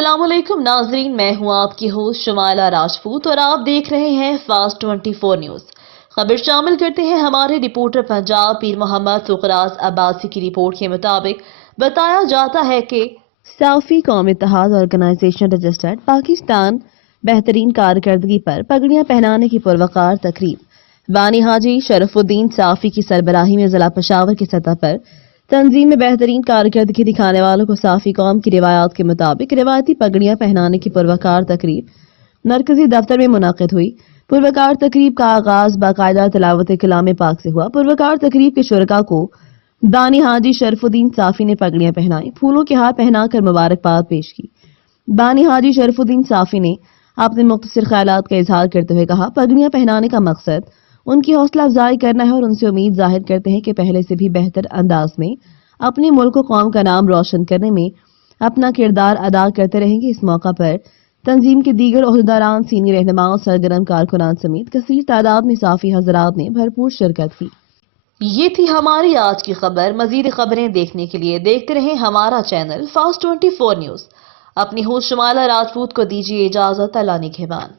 अस्सलाम वालेकुम नाजरीन, मैं हूं आपकी होस्ट शमाइला राजपूत और आप देख रहे हैं फास्ट 24 न्यूज। खबर शामिल करते हैं हमारे रिपोर्टर पंजाब पीर मोहम्मद फुकराज अब्बासी की रिपोर्ट के मुताबिक बताया जाता है कि साफी कौम इत्तेहाद ऑर्गेनाइजेशन रजिस्टर्ड पाकिस्तान बेहतरीन कारकर्दगी पर पगड़ियां पहनाने की पुरवकार तकरीब बानी हाजी शरफुद्दीन साफी की सरबराही में जिला पेशावर की सतह पर तंजीम में बेहतरीन कारकर्दगी दिखाने वालों को साफी कौम की रिवायात के मुताबिक रिवायती पगड़ियां पहनाने की पुरवकार तकरीब मरकजी दफ्तर में मुनाकिद हुई। पुरवकार तकरीब का आगाज बाकायदा तिलावत कलाम पाक से हुआ। पुरवकार तकरीब के शुरका को दानी हाजी शरफुद्दीन साफी ने पगड़ियां पहनाई, फूलों के हार पहनाकर मुबारकबाद पेश की। बानी हाजी शरफुद्दीन साफी ने अपने मुख्तसर ख्यालात का इजहार करते हुए कहा, पगड़ियां पहनाने का मकसद उनकी हौसला अफजाई करना है और उनसे उम्मीद जाहिर करते हैं कि पहले से भी बेहतर अंदाज में अपने मुल्क को कौम का नाम रोशन करने में अपना किरदार अदा करते रहेंगे। इस मौका पर तंजीम के दीगर ओहदेदारान, सीनियर रहनुमाओं, सरगर्म कारकुनान समेत कसीर तादाद में साफी हजरात ने भरपूर शिरकत की। ये थी हमारी आज की खबर। मजीद खबरें देखने के लिए देखते रहें हमारा चैनल फास्ट 24 न्यूज। अपनी होस्ट शमाइला राजपूत को दीजिए इजाजत। अल्लाह निगहबान।